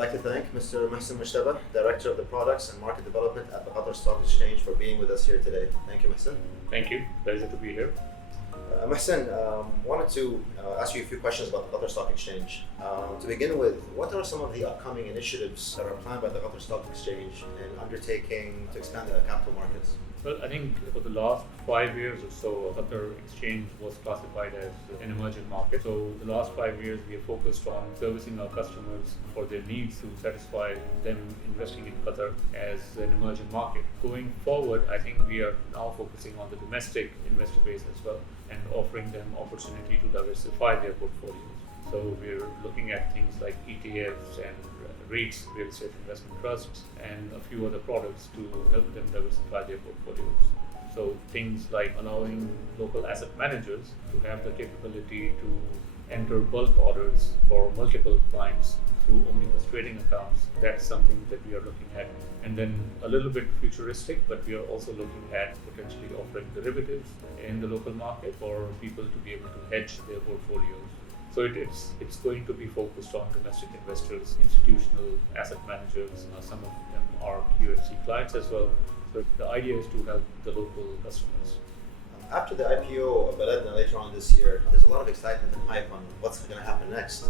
like to thank Mr. Mohsin Mujtaba, Director of the Products and Market Development at the Qatar Stock Exchange, for being with us here today. Thank you, Mohsin. Thank you. Pleasure to be here. Mohsin, wanted to ask you a few questions about the Qatar Stock Exchange. To begin with, what are some of the upcoming initiatives that are planned by the Qatar Stock Exchange in undertaking to expand the capital markets? Well, I think for the last 5 years or so, Qatar Exchange was classified as an emerging market. So the last 5 years, we have focused on servicing our customers for their needs to satisfy them investing in Qatar as an emerging market. Going forward, I think we are now focusing on the domestic investor base as well and offering them opportunity to diversify their portfolios. So we're looking at things like ETFs and REITs, real estate investment trusts, and a few other products to help them diversify their portfolios. So things like allowing local asset managers to have the capability to enter bulk orders for multiple clients through omnibus trading accounts. That's something that we are looking at. And then a little bit futuristic, but we are also looking at potentially offering derivatives in the local market for people to be able to hedge their portfolios. So it's going to be focused on domestic investors, institutional asset managers. Some of them are QFC clients as well. So the idea is to help the local customers. After the IPO of Baladna later on this year, there's a lot of excitement and hype on what's going to happen next.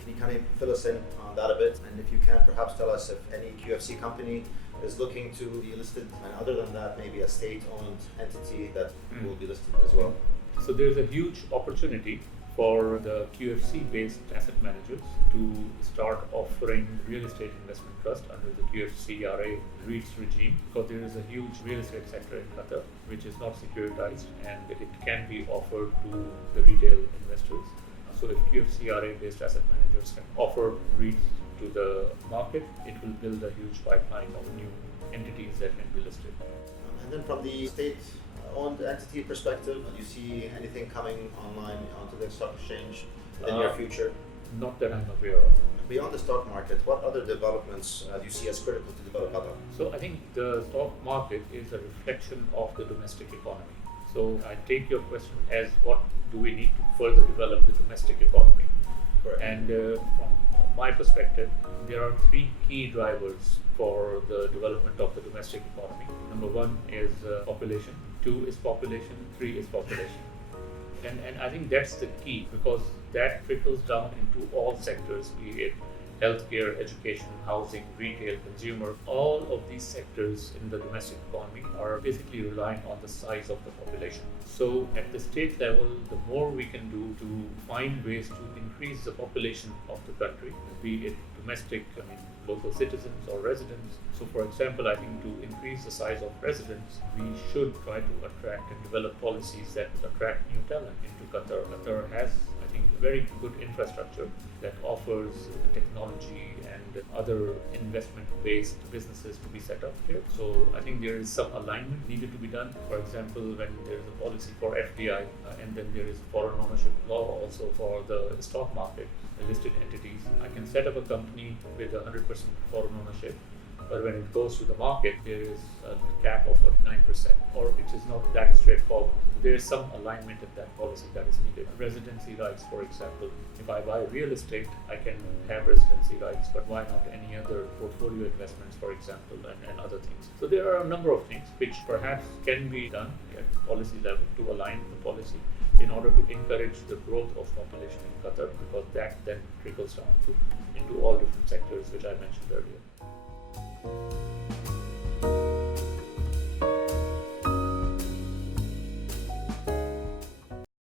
Can you kind of fill us in on that a bit? And if you can, perhaps tell us if any QFC company is looking to be listed, and other than that, maybe a state-owned entity that will be listed as well. So there's a huge opportunity for the QFC-based asset managers to start offering real estate investment trust under the QFCRA REITs regime, because there is a huge real estate sector in Qatar which is not securitized and it can be offered to the retail investors. So if QFCRA-based asset managers can offer REITs to the market, it will build a huge pipeline of new entities that can be listed. And then from the state-owned entity perspective, do you see anything coming online onto the stock exchange in the near future? Not that I'm aware of. Beyond the stock market, what other developments do you see as critical to develop Qatar? So I think the stock market is a reflection of the domestic economy. So I take your question as what do we need to further develop the domestic economy? Correct. And from my perspective, there are 3 key drivers for the development of the domestic economy. Number 1 is population, 2 is population, 3 is population. And I think that's the key, because that trickles down into all sectors, be it healthcare, education, housing, retail, consumer. All of these sectors in the domestic economy are basically relying on the size of the population. So at the state level, the more we can do to find ways to increase the population of the country, be it domestic, local citizens or residents. So for example, I think to increase the size of residents, we should try to attract and develop policies that would attract new talent into Qatar. Qatar has, I think, a very good infrastructure that offers technology and other investment-based businesses to be set up here. So I think there is some alignment needed to be done. For example, when there is a policy for FDI and then there is foreign ownership law also for the stock market, listed entities, I can set up a company with 100% foreign ownership, but when it goes to the market, there is a cap of 49%, or it is not that straightforward. There is some alignment in that policy that is needed. Residency rights, for example, if I buy real estate, I can have residency rights, but why not any other portfolio investments, for example, and other things. So there are a number of things which perhaps can be done at policy level to align the policy in order to encourage the growth of population in Qatar, because that then trickles down into all different sectors which I mentioned earlier.